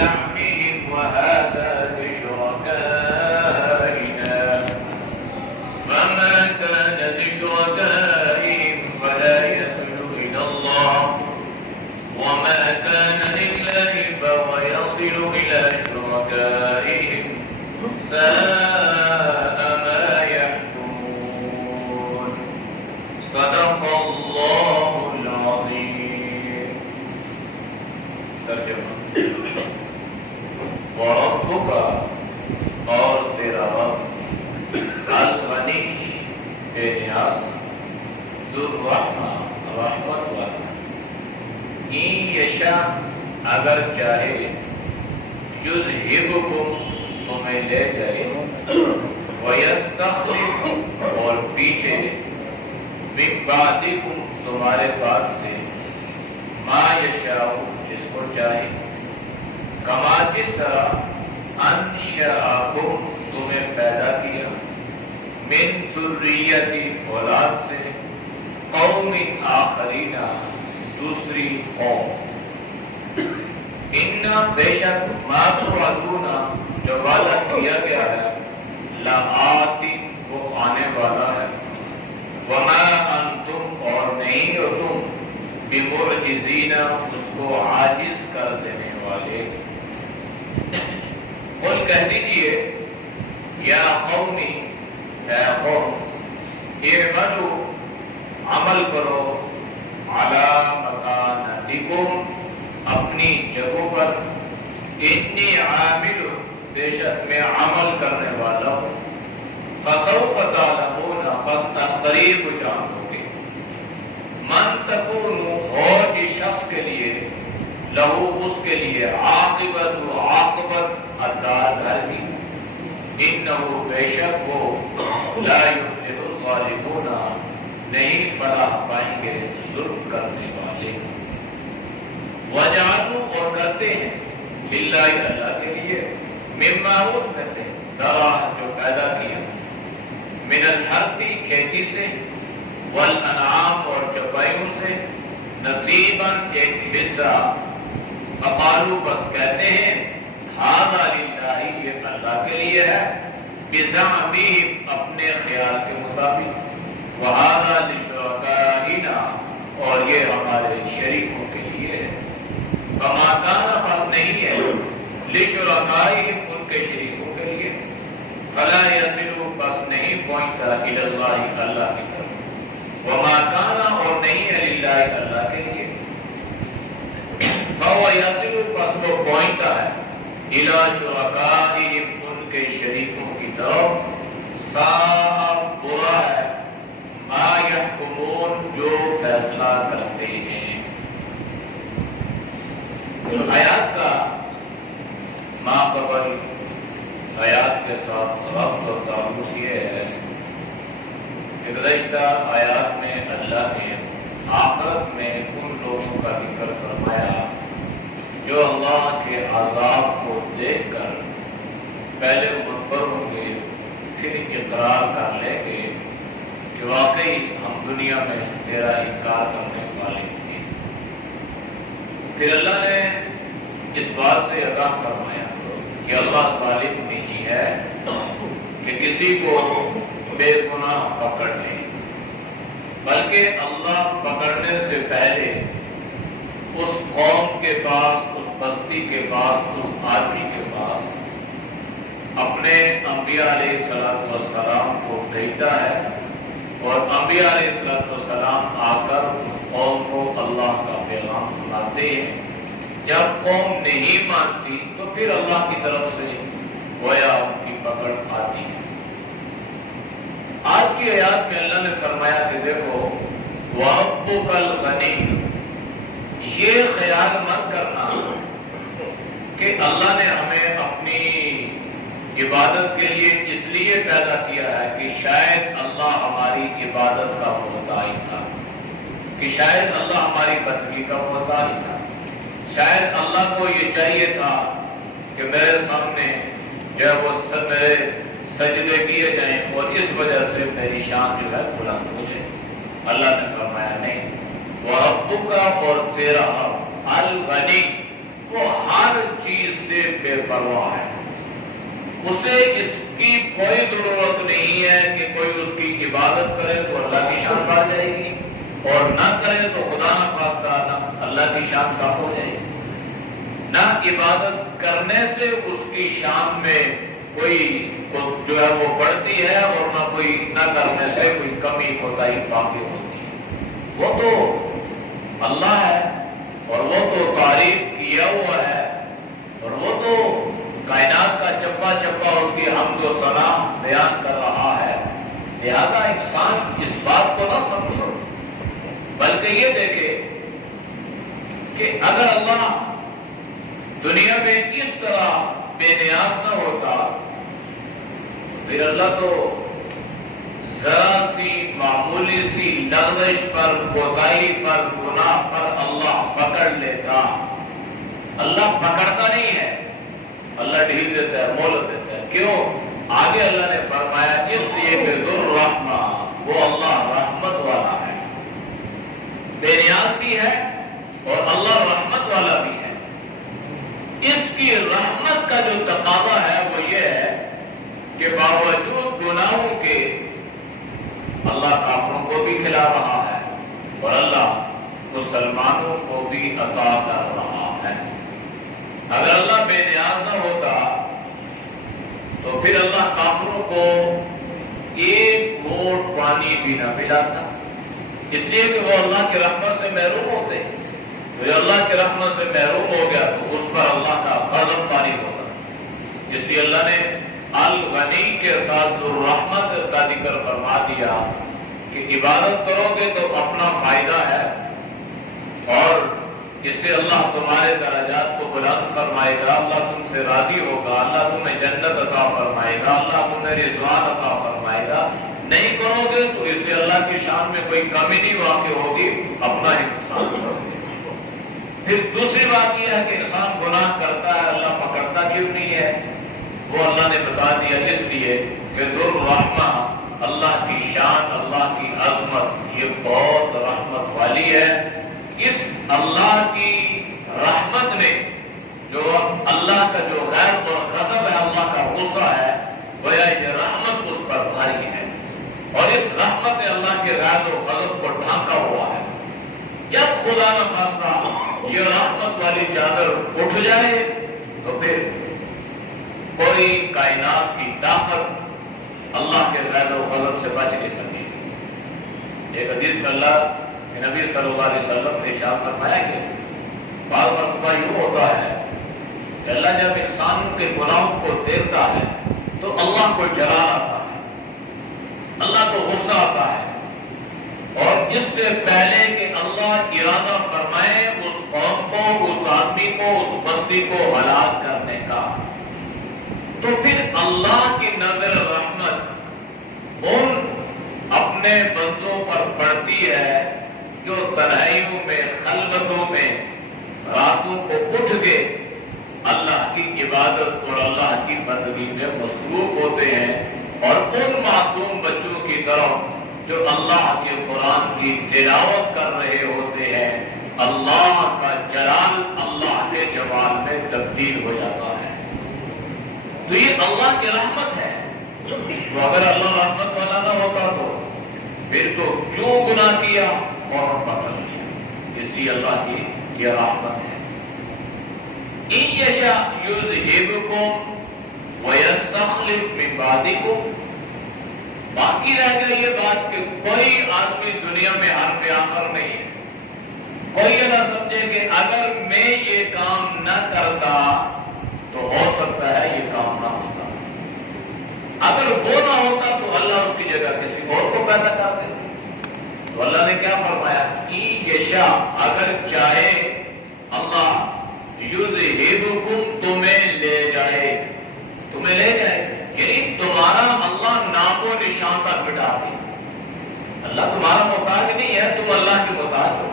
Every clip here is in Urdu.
لحمهم وهذا لشركائنا فما كان لشركائهم فلا يصل إلى الله وما كان لله فهو يصل إلى شركائهم ساء ما يحكمون صدق الله العظيم. ترجمہ وربک اور تیرا رب الغنی بے نیاز ذو الرحمہ رحمت والا ان یشاء اگر چاہے یذہبکم تمہیں لے جائے ویستخلف اور پیچھے من بعدکم تمہارے بعد سے ما یشاء جس کو چاہے کما جس طرح انشأکم تمہیں پیدا کیا من ذریت اولاد سے قوم آخرین دوسری قوم ان بے شک ما توعدون جو وعدہ کیا گیا ہے لآتی وہ آنے والا ہے وما انتم اور نہیں ہو تم بمعجزین اس کو عاجز کر دینے والے. قل کہہ دیجئے یا قومی اے قوم اعملوا عمل کرو علی مکانتکم اپنی جگہوں پر انی عامل بے شک میں عمل کرنے والا ہوں فسوف تعلمون پس قریب جان ہوگے من تکون ہو جس شخص کے لیے لہو اس کے لیے عاقبت الدار گھر کی انہو بے شک وہ لا یفلح الظالمون نہیں فلاح پائیں گے ظلم کرنے والے. وجعلوا اور کرتے ہیں للہ اللہ کے لیے مما اس میں سے ذرا جو پیدا کیا من الحرث کھیتی سے والانعام اور چوپائیوں سے نصیبا ایک حصہ فقالوا بس کہتے ہیں ھذا للہ یہ اللہ کے لیے ہے بزعمہم اپنے خیال کے مطابق وھذا لشرکائنا اور یہ ہمارے شریکوں کے لیے ہے فما کان پس نہیں ہے لشرکائہم ان کے شریکوں کے لیے فلا یصل پس نہیں پہنچتا الی اللہ اللہ کی طرف وما کان اور نہیں ہے للہ اللہ کے لیے فهو یصل پس وہ پہنچتا ہے الی شرکائہم ان کے شریکوں کی طرف ساء برا ہے ما یحکمون جو فیصلہ کرتے ہیں. آیات کا ماقبل آیات کے ساتھ ربط اور تعلق یہ ہے کہ گزشتہ آیات میں اللہ نے آخرت میں ان لوگوں کا ذکر فرمایا جو اللہ کے عذاب کو دیکھ کر پہلے منکر ہوں گے پھر اقرار کر لیں گے کہ واقعی ہم دنیا میں تیرا انکار کرنے والے تھے. پھر اللہ نے اس بات سے آگاہ فرمایا کہ اللہ ظالم نہیں ہے کہ کسی کو بے گناہ پکڑ لے بلکہ اللہ پکڑنے سے پہلے اس قوم کے پاس اس بستی کے پاس اس آدمی کے پاس اپنے انبیاء علیہ السلام کو بھیجتا ہے اور انبیاء علیہ السلام آ کر اس قوم کو اللہ کا پیغام سناتے ہیں. جب قوم نہیں مانتی تو پھر اللہ کی طرف سے گویا ان کی پکڑ آتی ہے. آج کی آیات میں اللہ نے فرمایا کہ دیکھو وَرَبُّكَ الْغَنِيُّ یہ خیال مت کرنا کہ اللہ نے ہمیں اپنی عبادت کے لیے اس لیے پیدا کیا ہے کہ شاید اللہ ہماری عبادت کا محتاج تھا کہ شاید اللہ ہماری بندگی کا محتاج تھا شاید اللہ کو یہ چاہیے تھا کہ میرے سامنے جو ہے وہ میرے سجدے کیے جائیں اور اس وجہ سے میری شان جو ہے بلند ہو جائے. اللہ نے فرمایا نہیں وَرَبُّكَ اور تیرا الغنی وہ ہر چیز سے بے پرواہ ہے. اسے اس کی کوئی ضرورت نہیں ہے کہ کوئی اس کی عبادت کرے تو اللہ کی شان بڑھ جائے گی اور نہ کرے تو خدا نہ خواستہ اللہ کی شان کم ہو جائے گی. نہ عبادت کرنے سے اس کی شان میں کوئی جو ہے وہ بڑھتی ہے اور نہ کوئی نہ کرنے سے کوئی کمی کوتاہی باقی ہوتی ہے. وہ تو اللہ ہے اور وہ تو تعریف کیا ہوا ہے اور وہ تو کائنات کا چپا چپا اس کی حمد و ثنا بیان کر رہا ہے. لہذا انسان اس بات کو نہ سمجھو بلکہ یہ دیکھے کہ اگر اللہ دنیا میں اس طرح بے نیاز نہ ہوتا پھر اللہ تو ذرا سی معمولی سی لغزش پر کوتاہی پر گناہ پر اللہ پکڑ لیتا. اللہ پکڑتا نہیں ہے، اللہ ڈھیل دیتا ہے، مہلت دیتا ہے. کیوں؟ آگے اللہ نے فرمایا اس لیے کہ ذو الرحمہ، وہ اللہ رحمت والا ہے، بے نیاز بھی ہے اور اللہ رحمت والا بھی ہے. اس کی رحمت کا جو تقاضا ہے وہ یہ ہے کہ باوجود گناہوں کے اللہ کافروں کو بھی کھلا رہا ہے اور اللہ مسلمانوں کو بھی عطا کر رہا ہے. اگر اللہ بے نیاز نہ ہوتا تو پھر اللہ کافروں کو ایک گھونٹ پانی بھی نہ پلاتا، اس لیے کہ وہ اللہ کی رحمت سے محروم ہوتے. تو یہ اللہ کی رحمت سے محروم ہو گیا تو اس پر اللہ کا غضب طاری ہوگا. اس لیے اللہ نے الغنی کے ساتھ الرحمت کا ذکر فرما دیا کہ عبادت کرو گے تو اپنا فائدہ ہے اور اس سے اللہ تمہارے درجات کو بلند فرمائے گا، اللہ تم سے راضی ہوگا، اللہ تمہیں جنت عطا فرمائے گا، اللہ تمہیں رضوان عطا فرمائے گا. نہیں کرو گے تو اس سے اللہ کی شان میں کوئی کمی نہیں واقع ہوگی، اپنا ہی نقصان کرو گے. پھر دوسری بات یہ ہے کہ انسان گناہ کرتا ہے، اللہ پکڑتا کیوں نہیں ہے؟ وہ اللہ نے بتا دیا اس لیے کہ ذو الرحمہ، اللہ کی شان، اللہ کی عظمت یہ بہت رحمت والی ہے. اس اللہ کی رحمت میں جو اللہ کا جو غیر اور غضب ہے، اللہ کا غصہ ہے، گویا یہ رحمت اس پر بھاری ہے اور اس رحمت نے اللہ کے غیر و غضب کو ڈھانکا ہوا ہے. جب خدا نہ خواستہ یہ رحمت والی چادر اٹھ جائے تو پھر کوئی کائنات کی طاقت اللہ کے غیر و غضب سے بچ نہیں سکتی. ایک حدیث میں اللہ کہ نبی صلی اللہ علیہ وسلم نے ارشاد فرمایا کہ بعض مرتبہ یوں ہوتا ہے کہ اللہ جب انسان کے گناہوں کو دیکھتا ہے تو اللہ کو جلال آتا ہے، اللہ کو غصہ آتا ہے اور اس سے پہلے کہ اللہ ارادہ فرمائے اس قوم کو، اس آدمی کو، اس بستی کو ہلاک کرنے کا، تو پھر اللہ کی نظر رحمت ان اپنے بندوں پر پڑتی ہے جو تنہائیوں میں، خلوتوں میں راتوں کو اٹھ کے اللہ کی عبادت اور اللہ کی بندگی میں مصروف ہوتے ہیں، اور ان معصوم بچوں کی طرف جو اللہ کے قرآن کی تلاوت کر رہے ہوتے ہیں، اللہ کا جلال اللہ کے جمال میں تبدیل ہو جاتا ہے. تو یہ اللہ کی رحمت ہے. تو اگر اللہ رحمت والا نہ ہوتا تو پھر تو جو گناہ کیا اور پکڑ لیا. اس لیے اللہ کی یہ رحمت ہے. ان یشاء یذہبکم ویستخلف من بعدکم. باقی رہ گئی یہ بات کہ کوئی آدمی دنیا میں حرف آخر نہیں ہے. کوئی یہ نہ سمجھے کہ اگر میں یہ کام نہ کرتا تو ہو سکتا ہے یہ کام نہ ہوتا. اگر وہ نہ ہوتا تو اللہ اس کی جگہ کسی اور کو پیدا کر دیتا. تو اللہ نے کیا فرمایا؟ یشاء، اگر چاہے اللہ، یذہبکم، تمہیں لے جائے، تمہیں لے جائے یعنی تمہارا اللہ نام و نشان تک مٹا دے. اللہ تمہارا محتاج نہیں ہے، تم اللہ کے محتاج ہو.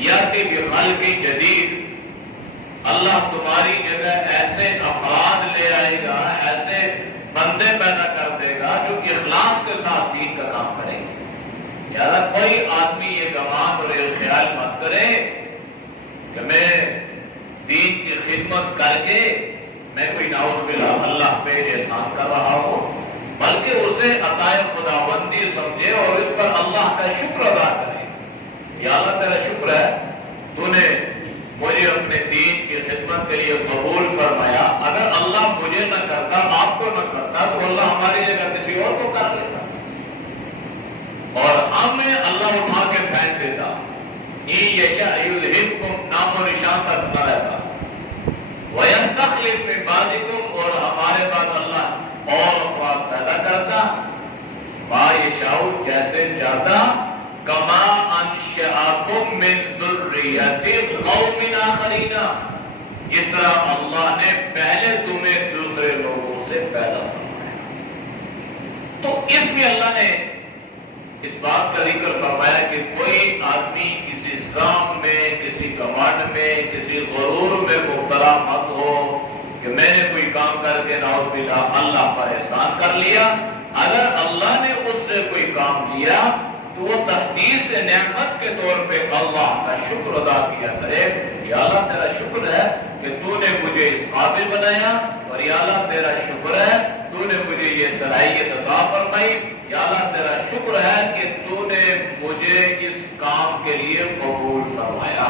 یا کہ بخلق جدید، اللہ تمہاری جگہ ایسے افراد لے آئے گا، ایسے بندے پیدا کر دے گا جو اخلاص کے ساتھ دین کا کام کریں گے. لہٰذا کوئی آدمی یہ گمان اور یہ خیال مت کرے کہ میں خدمت کر کے میں کوئی نعوذ باللہ اللہ پہ احسان کر رہا ہوں، بلکہ اسے عطائے خداوندی سمجھے اور اس پر اللہ کا شکر ادا کرے۔ یا اللہ تیرا شکر ہے تو نے مجھے اپنے دین کی خدمت کے لیے قبول فرمایا، اگر اللہ مجھے نہ کرتا، آپ کو نہ کرتا، تو اللہ ہماری جگہ کسی اور کو کر لیتا اور ہمیں اللہ اٹھا کے پھینک دیتا۔ یشاء یذہبکم نام و نشان تک نہ رہتا، وَيَسْتَخْلِفْ مِن بَعْدِكُمْ اور ہمارے بعد اللہ اور افراد پیدا کرتا، ما یشاء جیسے چاہتا، کما انشأکم من ذریۃ قوم آخرین جس طرح اللہ نے پہلے تمہیں دوسرے لوگوں سے پیدا فرمایا۔ تو اس میں اللہ نے اس بات کا ذکر فرمایا کہ کوئی آدمی کسی ظلم میں، کسی گھمنڈ میں، کسی غرور میں مبتلا مت ہو کہ میں نے کوئی کام کر کے نعوذ باللہ اللہ پر احسان کر لیا۔ اگر اللہ نے اس سے کوئی کام لیا تو وہ تحدیث نعمت کے طور پہ اللہ کا شکر ادا کیا کرے، یا اللہ تیرا شکر ہے کہ تو نے مجھے اس قابل بنایا، اور یا اللہ تیرا شکر ہے تو نے مجھے یہ صلاحیت عطا فرمائی، یا اللہ تیرا شکر ہے کہ تو نے مجھے اس کام کے لیے قبول فرمایا۔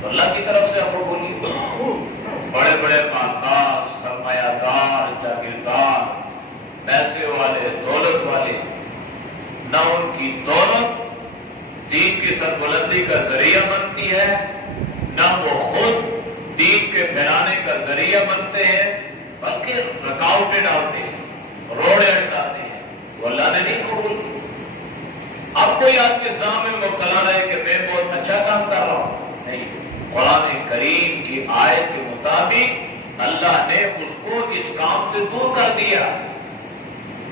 تو اللہ کی طرف سے قبولیت، بڑے بڑے مالدار، سرمایہ دار، جاگیردار، پیسے والے، دولت والے، نہ ان کی دولت دین کی سربلندی کا ذریعہ بنتی ہے، نہ وہ خود دین کے پھیلانے کا ذریعہ بنتے ہیں، بلکہ رکاوٹیں ڈالتے ہیں، روڑے اٹکاتے ہیں۔ وہ اللہ نے نہیں قبول کی۔ اب کوئی آپ کے سامنے مبتلا رہے کہ میں بہت اچھا کام کر رہا ہوں، نہیں، قرآن کریم کی آیت کے مطابق اللہ نے اس کو اس کام سے دور کر دیا۔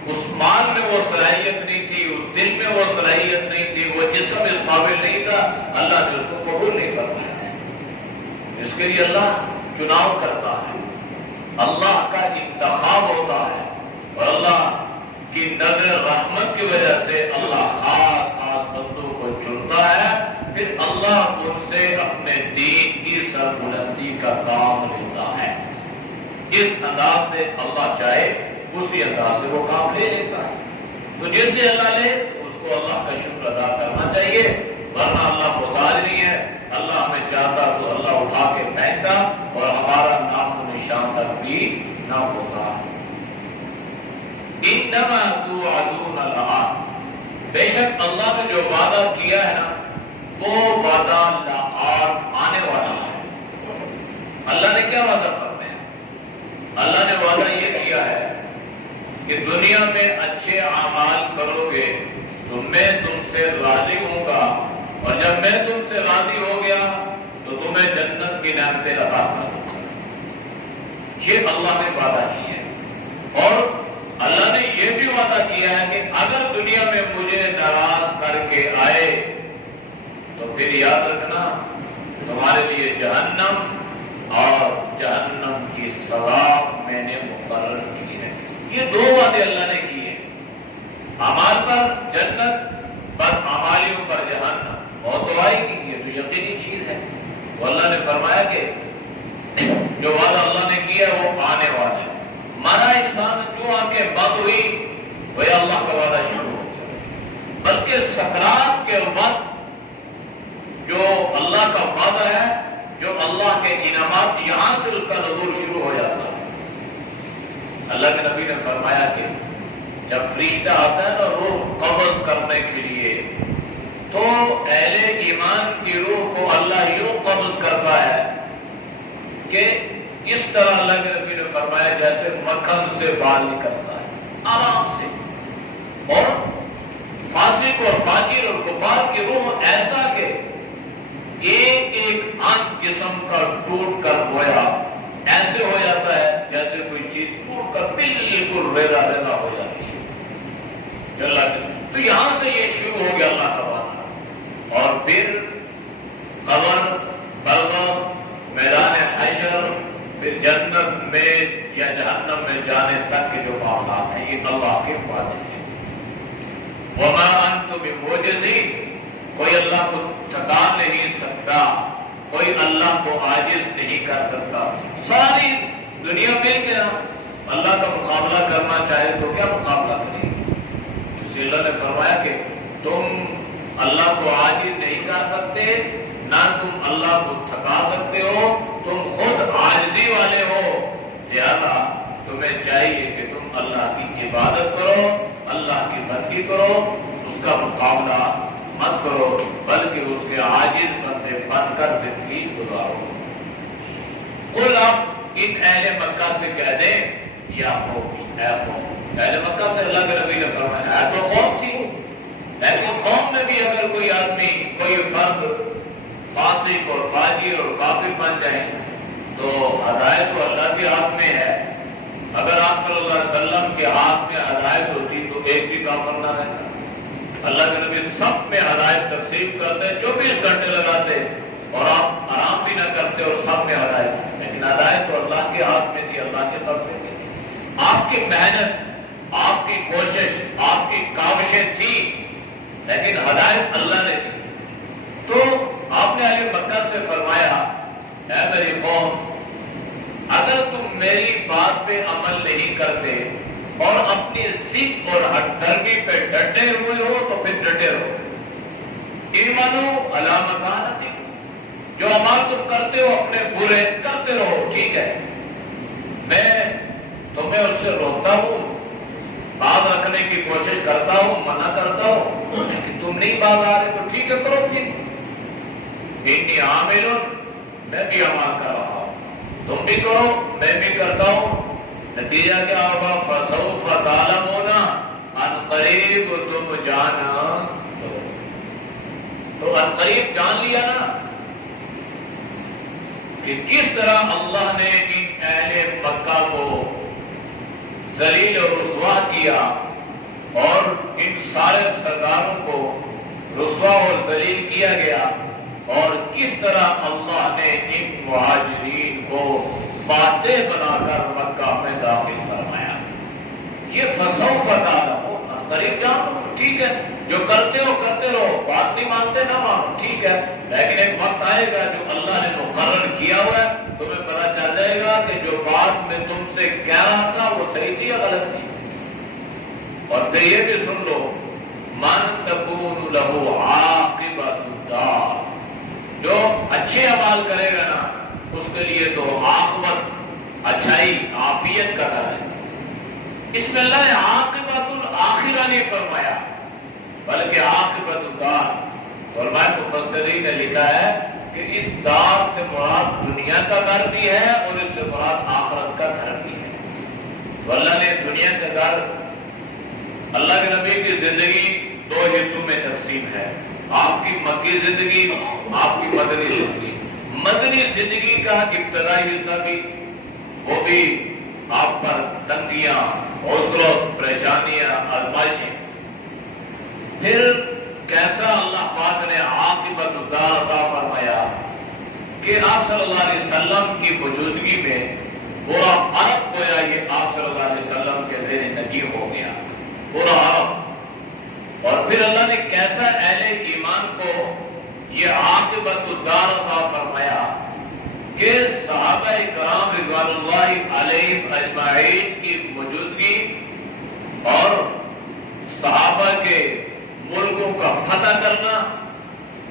اس مال میں وہ صلاحیت نہیں تھی، اس دل میں وہ صلاحیت نہیں تھی، وہ جسم اس قابل نہیں تھا، اللہ نے اس کو قبول نہیں فرمایا۔ اس کے لیے اللہ چناؤ کرتا ہے، اللہ کا انتخاب ہوتا ہے، اور اللہ کی نظر رحمت کی وجہ سے اللہ خاص خاص بندوں کو چنتا ہے، پھر اللہ ان سے اپنے دین کی سربلندی کا کام لیتا ہے۔ جس انداز سے اللہ چاہے اسی انداز سے وہ کام لے لیتا ہے۔ تو جس سے اللہ لے اس کو اللہ کا شکر ادا کرنا چاہیے، ورنہ اللہ محتاج نہیں ہے۔ اللہ ہمیں چاہتا تو اللہ اٹھا کے پھینکتا اور ہمارا نام و نشان تک بھی نہ ہوتا۔ انما توعدون لآت، بے شک اللہ نے جو وعدہ کیا ہے نا وہ وعدہ لآت آنے والا ہے۔ اللہ نے کیا وعدہ فرمایا؟ اللہ نے وعدہ یہ کیا ہے کہ دنیا میں اچھے اعمال کرو گے تو میں تم سے راضی ہوں گا، اور جب میں تم سے راضی ہو گیا تو تمہیں جنت کی نعمتیں عطا کروں گا۔ یہ اللہ نے وعدہ کیا ہے، اور اللہ نے یہ بھی وعدہ کیا ہے کہ اگر دنیا میں مجھے ناراض کر کے آئے تو پھر یاد رکھنا تمہارے لیے جہنم اور جہنم کی سزا میں نے مقرر کی ہے۔ یہ دو وعدے اللہ نے کیے، اعمال پر جنت، بد اعمالیوں پر جہنم، اور دعائی کی ہے تو یقینی چیز ہے۔ وہ اللہ نے فرمایا کہ جو وعدہ اللہ نے کیا وہ آنے والا ہے۔ مارا انسان جو آنکھیں بند ہوئی وہ اللہ کا وعدہ شروع ہو گیا، بلکہ سکرات کے وقت جو اللہ کا وعدہ ہے، جو اللہ کے انعامات، یہاں سے اس کا نزول شروع ہو جاتا ہے۔ اللہ کے نبی نے فرمایا کہ جب فرشتہ آتا ہے نا روح قبض کرنے کے لیے، تو اہل ایمان کی روح کو اللہ یوں قبض کرتا ہے کہ اس طرح اللہ کے نبی نے فرمایا جیسے مکھن سے بال نکلتا ہے، آرام سے۔ اور فاسق اور فاجر اور کفار کی روح ایسا کہ ایک ایک انگ جسم کا ٹوٹ کر گویا ایسے ہو جاتا ہے جیسے کوئی چیز ٹوٹ کر بالکل ریزہ ریزہ ہو جاتی ہے اللہ کے۔ تو یہاں سے یہ شروع ہو گیا اللہ کا وعدہ، اور پھر قبر، برزخ، میدان حشر، پھر جنت میں یا جہنم میں جانے تک کے جو معاملات ہیں یہ اللہ کے وعدے ہیں۔ وَمَا أَنْتُمْ بِمُعْجِزِينَ، کوئی اللہ کو تھکا نہیں سکتا، کوئی اللہ کو عاجز نہیں کر سکتا. ساری دنیا مل کے اللہ کا مقابلہ کرنا چاہے تو کیا مقابلہ کرے گی؟ اسی اللہ نے فرمایا کہ تم اللہ کو عاجز نہیں کر سکتے، نہ تم اللہ کو تھکا سکتے ہو، تم خود عاجزی والے ہو، لہذا تمہیں چاہیے کہ تم اللہ کی عبادت کرو، اللہ کی بندگی کرو، اس کا مقابلہ مت کرو، بلکہ اس کے عاجز بندے بن کر زندگی گزارو. قل اب ان اہل مکہ سے کہہ دیں یا قوم، اے قوم. اہل مکہ سے اللہ کے نبی نے فرمایا اے تو قوم تھی، ایسی قوم میں بھی اگر کوئی آدمی، کوئی فرد فاسق اور فاجر اور کافر بن جائے تو ہدایت تو اللہ کے ہاتھ میں ہے. اگر آپ صلی اللہ علیہ وسلم کے ہاتھ میں ہدایت ہوتی تو ایک بھی کافر نہ رہتا. اللہ کے نبی سب میں ہدایت تقسیم کرتے، 24 گھنٹے لگاتے اور آپ آرام بھی نہ کرتے اور سب میں ہدایت. لیکن ہدایت تو اللہ کے ہاتھ میں تھی، اللہ کے طرف سے تھی. آپ کی محنت، آپ کی کوشش، آپ کی کاوشیں تھی، لیکن ہدایت اللہ نے دی. تو آپ نے اہل مکہ سے فرمایا اے میری قوم، اگر تم میری بات پہ عمل نہیں کرتے اور اپنی ضد اور ہٹ درمی پہ ڈٹے ہوئے ہو تو پھر ڈٹے رہو. ایمانو علی مکانتکم، جو عمل تم کرتے ہو اپنے برے کرتے رہو، ٹھیک ہے. میں تمہیں اس سے روکتا ہوں، باز رکھنے کی کوشش کرتا ہوں، منع کرتا ہوں، لیکن تم نہیں باز آ رہے تو ٹھیک ہے کرو. پھر انی عامل، میں بھی عمل کر رہا ہوں، تم بھی کرو میں بھی کرتا ہوں. نتیجہ کیا ہوگا؟ فسوف تعلمون، ان قریب تم جانا. تو ان قریب جان لیا نا کہ کس طرح اللہ نے ان اہل مکہ کو ذلیل اور رسوا کیا اور ان سارے سرداروں کو رسوا اور ذلیل کیا گیا، اور کس طرح اللہ نے ان مہاجرین کو فاتح بنا کر مکہ میں داخل فرمایا. یہ فسوف تعلمون، قریب جانو، ٹھیک ہے. جو کرتے ہو کرتے رہو، بات نہیں مانتے نہ مانو، ٹھیک ہے. لیکن ایک وقت آئے گا جو اللہ نے مقرر کیا ہوا ہے، تمہیں پتا چل جائے گا کہ جو بات میں تم سے کہہ رہا تھا وہ صحیح تھی یا غلط تھی. اور پھر یہ بھی سن لو، من تکون لہ عاقبۃ الدار، جو اچھے اعمال کرے گا نا اس کے لیے تو عاقبت، اچھائی، عافیت کا گھر ہے. اس میں اللہ نے عاقبۃ الآخرہ نہیں فرمایا بلکہ عاقبۃ الدار. علماء مفسرین نے لکھا ہے کہ اس دار سے مراد دنیا کا گھر بھی ہے اور اس سے مراد آخرت کا گھر بھی ہے. تو اللہ نے دنیا کا گھر، اللہ کے نبی کی زندگی 2 حصوں میں تقسیم ہے، آپ کی مکی زندگی، آپ کی مدنی زندگی. مدنی زندگی کا ابتدائی حصہ بھی، وہ بھی آپ پر تنگیاں، حوصلوں، پریشانیاں، آزمائشیں. پھر کیسا اللہ پاک نے عاقبت الدار عطا فرمایا کہ آپ صلی اللہ علیہ وسلم کی موجودگی میں پورا عرب گویا یہ آپ صلی اللہ علیہ وسلم کے زیر نگی ہو گیا، پورا عرب. اور پھر اللہ نے کیسا اہل ایمان کو یہ عاقبت الدار عطا فرمایا کہ صحابہ کرام رضوان اللہ علیہم اجمعین کی موجودگی اور صحابہ کے ملکوں کا فتح کرنا،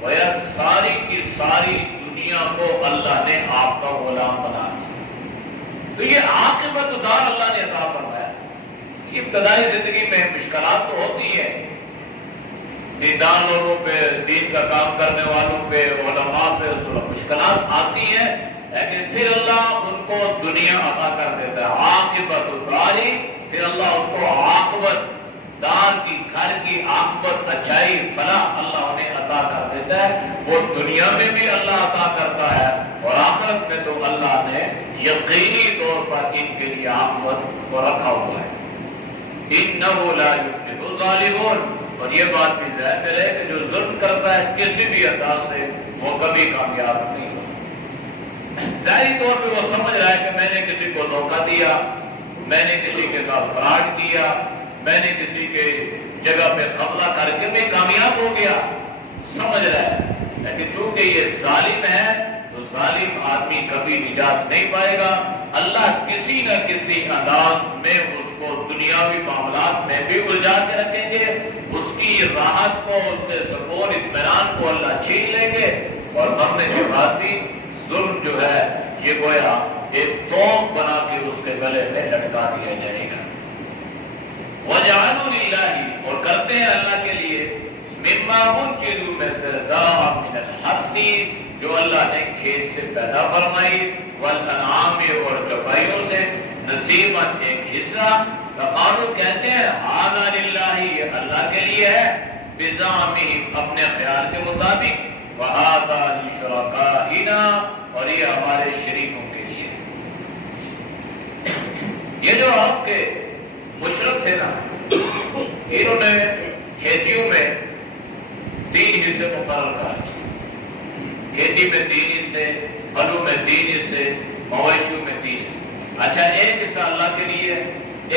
گویا ساری کی ساری دنیا کو اللہ نے آپ کا غلام بنا دیا. تو یہ عاقبت الدار اللہ نے عطا فرمایا. ابتدائی زندگی میں مشکلات تو ہوتی ہیں، دیندار لوگوں پہ، دین کا کام کرنے والوں پہ، علماء پہ مشکلات آتی ہیں، لیکن پھر اللہ ان کو دنیا عطا کر دیتا ہے. عاقبت الداری، پھر اللہ ان کو عاقبت دار کی، گھر کی عاقبت، اچھائی، فلاح اللہ انہیں عطا کر دیتا ہے. وہ دنیا میں بھی اللہ عطا کرتا ہے اور آخرت میں تو اللہ نے یقینی طور پر ان کے لیے عاقبت کو رکھا ہوا ہے. انہ لا یفلح الظالمون. اور یہ بات بھی ذہن میں رہے کہ جو ظلم کرتا ہے کسی بھی انداز سے وہ کبھی کامیاب نہیں ہوتا. ظاہری طور پہ وہ سمجھ رہا ہے کہ میں نے کسی کو دھوکہ دیا، میں نے کسی کے ساتھ فراڈ کیا، میں نے کسی کے جگہ پہ قبضہ کر کے میں کامیاب ہو گیا، سمجھ رہا ہے. لیکن چونکہ یہ ظالم ہے تو ظالم آدمی کبھی نجات نہیں پائے گا۔ اللہ کسی نہ کسی انداز میں اس کو دنیاوی معاملات میں بھی الجھا کے رکھیں گے، اس کی راحت کو، اس کے سکون اطمینان کو اللہ چھین لیں گے، اور مرنے کے بعد بھی ظلم جو ہے یہ گویا ایک توق بنا کے اس کے گلے میں لٹکا دیا جائے گا۔ وَجَعَلُوا لِلَّهِ، اور کرتے ہیں اللہ کے لیے، مِمَّا مُنْجِلُوا میں سے ذَرَعًا مِنَ الْحَقِّ، جو اللہ نے کھیت سے پیدا فرمائی، وَالْأَنْعَامِ، اور چوپائیوں سے، نصیباً ایک حصہ، فقالوا کہتے ہیں هَذَا لِلَّهِ، یہ اللہ کے لیے ہے، بِزَعْمِهِمْ اپنے خیال کے مطابق، وَهَذَا لِشُرَكَائِنَا، اور یہ ہمارے شریکوں کے لیے۔ یہ جو آپ کے مشرک تھے نا، انہوں نے کھیتیوں میں 3 حصے مقرر کر دیے، کھیتی میں 3 حصے، پھلوں میں 3 حصے، مویشیوں میں 3 حصے۔ اچھا، ایک حصہ اللہ کے لیے،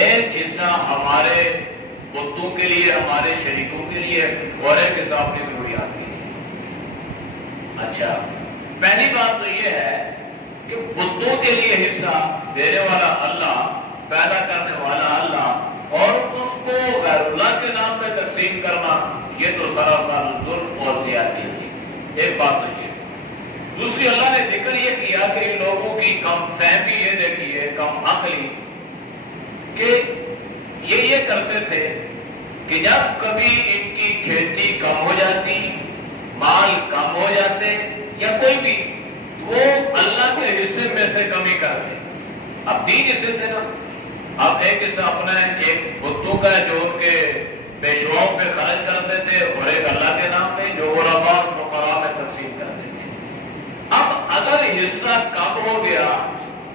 ایک حصہ ہمارے بتوں کے لیے، ہمارے شریکوں کے لیے، اور ایک حصہ اپنی ضروریات کے لیے۔ اچھا، پہلی بات تو یہ ہے کہ بتوں کے لیے حصہ دینے والا اللہ، پیدا کرنے والا اللہ، اور اس کو غیر اللہ کے نام پہ تقسیم کرنا، یہ تو سراسر ظلم اور زیادتی تھی۔ ایک بات تو یہ۔ دوسری، اللہ نے ذکر یہ کیا کہ ان لوگوں کی کم فہمی یہ دیکھیے، کم عقلی، کہ یہ کرتے تھے کہ جب کبھی ان کی کھیتی کم ہو جاتی، مال کم ہو جاتے یا کوئی بھی، وہ اللہ کے حصے میں سے کمی کرتے۔ اب 3 حصے تھے نا، اب ایک حصہ اپنا ہے، ایک بتوں کا ہے جو ان کے پیشواؤں پہ خرچ کرتے تھے، اور ایک اللہ کے نام پہ جو غرباء اور فقراء میں تقسیم کرتے تھے۔ اب اگر حصہ کم ہو گیا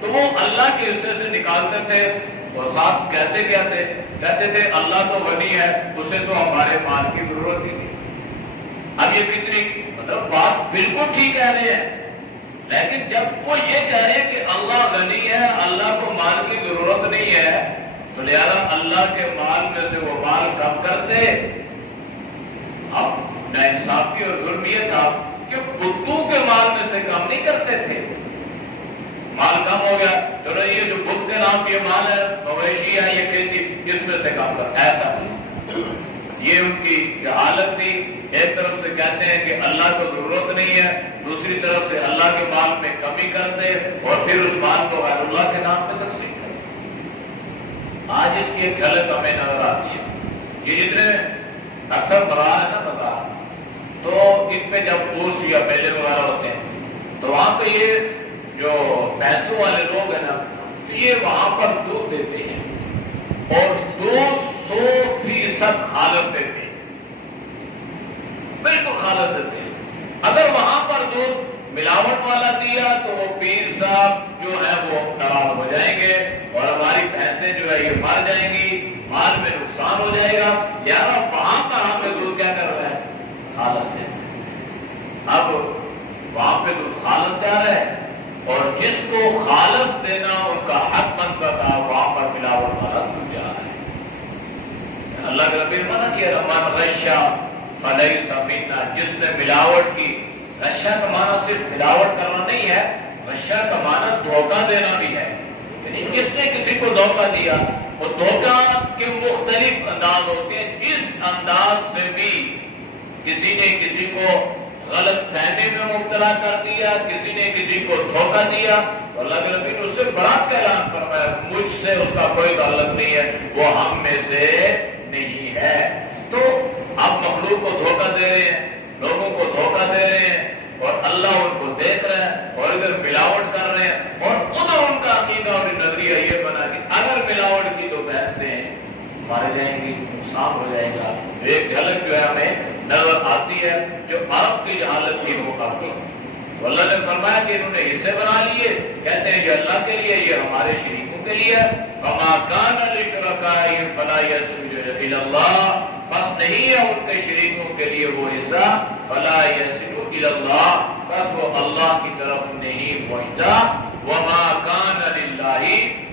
تو وہ اللہ کے حصے سے نکالتے تھے، اور ساتھ کہتے کیا تھے؟ کہتے تھے اللہ تو غنی ہے، اسے تو ہمارے مال کی ضرورت ہی نہیں۔ اب یہ کتنی مطلب بات بالکل ٹھیک کہہ رہے ہیں، لیکن جب وہ یہ کہہ رہے ہیں کہ اللہ غنی ہے، اللہ کو مال کی ضرورت نہیں ہے، تو لہذا اللہ کے مال میں سے وہ مال کم کرتے۔ اب ناانصافی اور ظلم یہ تھا کہ بتوں کے مال میں سے کم نہیں کرتے تھے۔ مال کم ہو گیا، چلو یہ جو بت کے نام یہ مال ہے، مویشی ہے، یہ کھیتی، اس میں سے کم کر، ایسا نہیں۔ یہ ان کی جہالت تھی۔ ایک طرف سے کہتے ہیں کہ اللہ کو ضرورت نہیں ہے، دوسری طرف سے اللہ کے مال میں کمی کرتے، اور پھر اس مال کو غیر اللہ کے نام پہ تقسیم کرتے۔ آج اس کی ایک جھلک ہمیں نظر آتی ہے۔ یہ جتنے اکثر بازار ہے نا، بازار، تو ان پہ جب عرس یا میلے وغیرہ ہوتے ہیں تو وہاں پہ یہ جو پیسوں والے لوگ ہیں نا، تو یہ وہاں پر دودھ دیتے ہیں، اور دودھ 100% خالص دیتے ہیں، بالکل خالص دیتے ہیں۔ اگر وہاں پر دودھ ملاوٹ والا دیا تو وہ پیر صاحب جو ہے وہ ناراض ہو جائیں گے، اور ہماری بھینسیں جو ہے یہ مر جائیں گی، مال میں نقصان ہو جائے گا، یار وہاں پر ہمیں دودھ کیا کر رہا ہے؟ خالص دے۔ اب وہاں پہ دودھ خالص جا رہا ہے، اور جس کو خالص دینا ان کا حق بنتا تھا، وہاں پر ملاوٹ والا دودھ جا رہا ہے۔ اللہ کے نبی نے منع کیا، من غشا فلیس منا، جس نے ملاوٹ کی۔ غشا کا معنی صرف ملاوٹ کرنا نہیں ہے، غشا کا معنی دھوکہ دینا بھی ہے، یعنی جس نے کسی کو دھوکہ دیا۔ وہ دھوکہ کے مختلف انداز ہوتے ہیں، جس انداز سے بھی کسی نے کسی کو غلط فہمی میں مبتلا کر دیا، کسی نے کسی کو دھوکہ دیا، تو اللہ کے نبی نے اس سے بڑا اعلان فرمایا، مجھ سے اس کا کوئی تعلق نہیں ہے، وہ ہم میں سے نہیں ہے۔ تو آپ مخلوق کو دھوکہ دے رہے ہیں، لوگوں کو دھوکہ دے رہے ہیں، اور اللہ ان کو دیکھ رہا ہے، اور ادھر ملاوٹ کر رہے ہیں، اور ادھر ان کا عقیدہ اور نظریہ یہ بنا کہ اگر ملاوٹ کی تو بھینسیں مر جائیں گی، نقصان ہو جائے گا۔ ایک جھلک جو ہے ہمیں نظر آتی ہے، جو عرب کی جہالت کی وہ کافی۔ تو اللہ نے فرمایا کہ انہوں نے حصے بنا لیے، کہتے ہیں یہ اللہ کے لیے، یہ ہمارے شریکوں کے لیے۔ فما کان لشرکائہم فلا یصل الی اللہ، بس نہیں ہے ان کے شریکوں کے لیے وہ حصہ، فلا یصل الی اللہ، بس وہ اللہ کی طرف نہیں پہنچتا۔ وما کان للہ،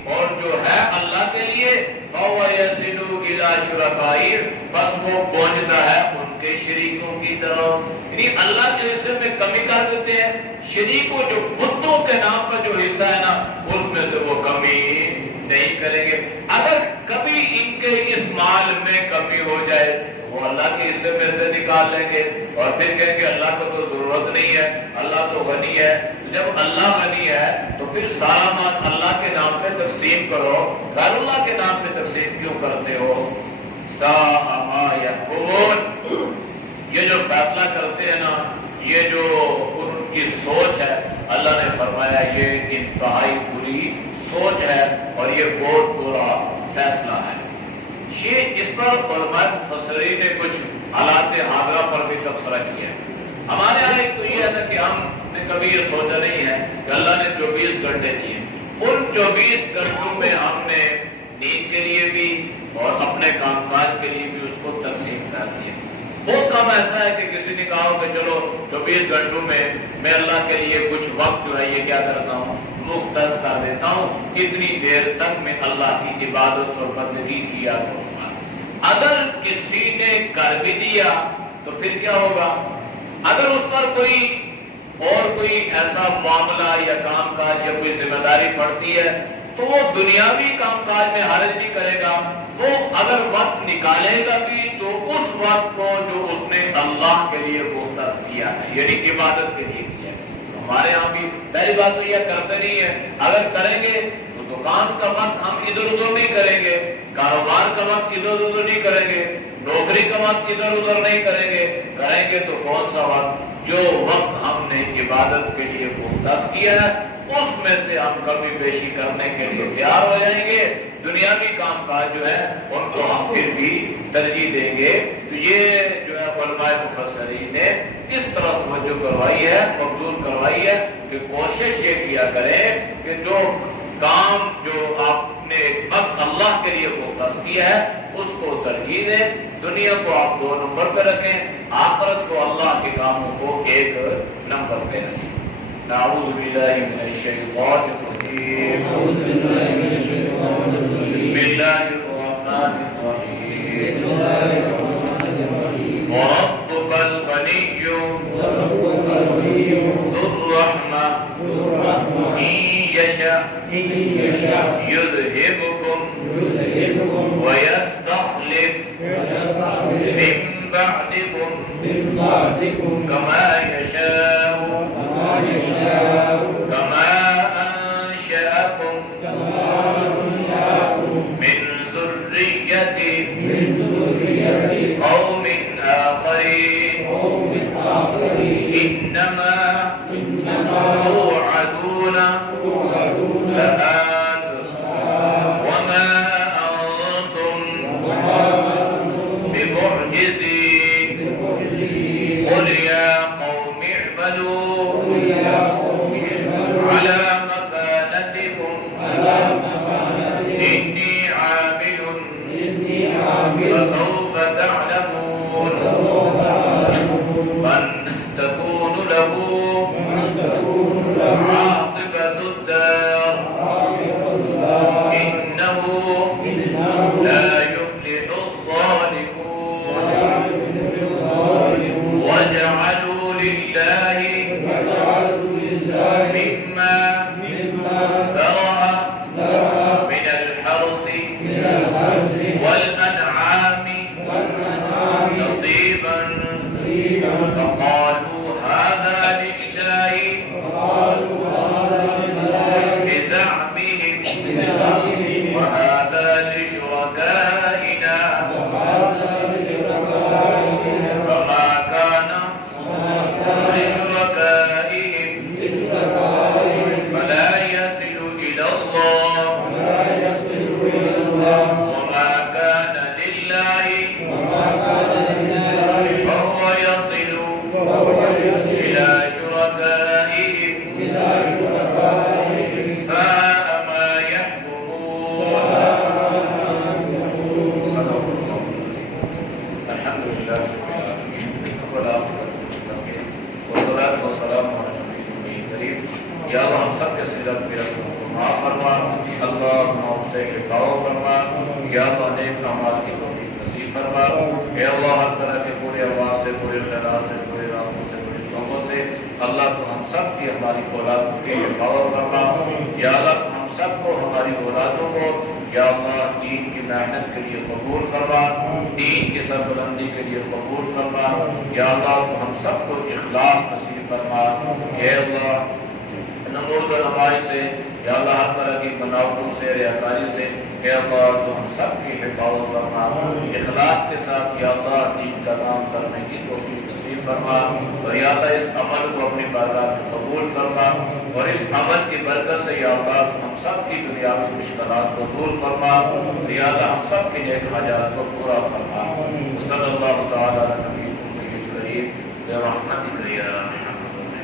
اور جو ہے اللہ کے لیے، فهو یصل الی شرکائہم، بس وہ پہنچتا ہے ان کے شریکوں کی طرف۔ یعنی اللہ کے حصے میں کمی کر دیتے ہیں، شریکوں جو بتوں کے نام کا جو حصہ ہے نا اس میں سے وہ کمی نہیں کریں گے. اگر کبھی ان کے اس مال میں کمی ہو جائے وہ اللہ کے حصے میں سے نکال لیں گے اور پھر کہیں گے اللہ کو تو ضرورت نہیں ہے, اللہ تو غنی ہے. جب اللہ غنی ہے تو پھر سارا مال اللہ کے نام پہ تقسیم کرو, غیر اللہ کے نام پہ تقسیم کیوں کرتے ہو؟ ساء ما یحکمون. یہ جو فیصلہ کرتے ہیں نا, یہ جو ان کی سوچ ہے, اللہ نے فرمایا یہ انتہائی بری سوچ ہے اور یہ بہت برا فیصلہ ہے. اس پر علماء مفسرین نے کچھ حالات حاضرہ پر بھی تبصرہ کیا ہے. ہمارے یہاں ایک تو یہ ہے نا کہ ہم نے کبھی یہ سوچا نہیں ہے کہ اللہ نے 24 گھنٹے دیے, ان 24 گھنٹوں میں ہم نے نیند کے لیے بھی اور اپنے کام کاج کے لیے بھی اس کو تقسیم کر دیا. بہت کم ایسا ہے کہ کسی نے کہا ہو کہ چلو 24 گھنٹوں میں اللہ کے لیے کچھ وقت جو ہے یہ کیا کرتا ہوں, مختص کر دیتا ہوں, اتنی دیر تک میں اللہ کی عبادت اور بندگی کیا کروں گا. اگر کسی نے کر بھی دیا تو پھر کیا ہوگا؟ اگر اس پر کوئی اور کوئی ایسا معاملہ یا کام کاج یا کوئی ذمہ داری پڑتی ہے تو وہ دنیاوی کام کاج میں حرج نہیں کرے گا. وہ اگر وقت نکالے گا بھی تو اس وقت کو جو اس نے اللہ کے لیے مختص کیا ہے یعنی عبادت کے لیے کیا ہے. ہمارے ہاں بھی پہلی بات تو یہ کرتے نہیں ہے. اگر کریں گے تو دکان کا وقت ہم ادھر ادھر نہیں کریں گے, کاروبار کا وقت ادھر ادھر نہیں کریں گے, نوکری کا وقت ادھر ادھر نہیں کریں گے. کریں گے تو کون سا وقت؟ جو وقت ہم نے عبادت کے لیے مختص کیا ہے اس میں سے ہم کمی بیشی کرنے کے لیے تیار ہو جائیں گے. دنیاوی کام کاج جو ہے ان کو ہم پھر بھی ترجیح دیں گے. تو یہ جو ہے علماء مفسرین نے اس طرح توجہ کروائی ہے, مبذول کروائی ہے کہ کوشش یہ کیا کریں کہ جو کام جو آپ نے ایک وقت اللہ کے لیے مختص کیا ہے اس کو ترجیح دیں. دنیا کو آپ 2 نمبر پہ رکھیں, آخرت کو اللہ کے کاموں کو 1 نمبر پہ رکھیں. نعوذ باللہ من الشیطان الرجیم. بسم اللہ الرحمن الرحیم. وربک الغنی ذو الرحمہ ان یشاء یذہبکم ویستخلف من بعدکم کما یشاء کما انشأکم من ذریۃ قوم آخرین انما توعدون لآت وما انتم بمعجزین قل یا قوم اعملوا على مكانتكم إني عامل فسوف تعلمون من تكون له عاقبة الدار إنه لا يفلح الظالمون وجعلوا لله مما ذرأ من الحرث والأنعام نصيبا فقالوا هذا لله بزعمهم وهذا لشركائنا فما كان لشركائهم فلا يصل إلى الله وما كان لله فهو يصل إلى شركائهم ساء ما يحكمون. الحمد لله والصلاة والسلام على نبی کریم. یا اللہ ہم سب کے سیرت پہ معاف فرما, اللہ ہم سے حفاظت فرما, یا اللہ نیک اعمال کی توفیق نصیب فرما. اے اللہ ہر طرح کے پورے آواز سے, پورے خیالات سے, پورے راستوں سے, پوری شعبوں سے اللہ تو ہم سب کی ہماری اولادوں کی حفاظت فرما، یا اللہ تو ہم سب کو ہماری اولادوں کو یا اللہ دین کی محنت کے لیے قبول فرما، دین کی سربلندی کے لیے قبول فرما، یا اللہ تو ہم سب کو اخلاص نصیب فرما، اے اللہ نمود و نمائش سے یا اللہ ہر طرح کی بناوٹوں سے ریاکاری سے اے اللہ تو ہم سب کی حفاظت فرما، اخلاص کے ساتھ یا اللہ دین کا کام کرنے کی توفیق نصیب فرما، اور یا اللہ اس عمل کو اپنی بارگاہ میں قبول فرما، اور اس عمل کی برکت سے یا اللہ ہم سب کی دنیاوی مشکلات کو دور فرما، اور یا اللہ ہم سب کی نیک حاجات کو پورا فرما، صلی اللہ تعالی علی نبی کریم برحمتک یا ارحم الراحمین۔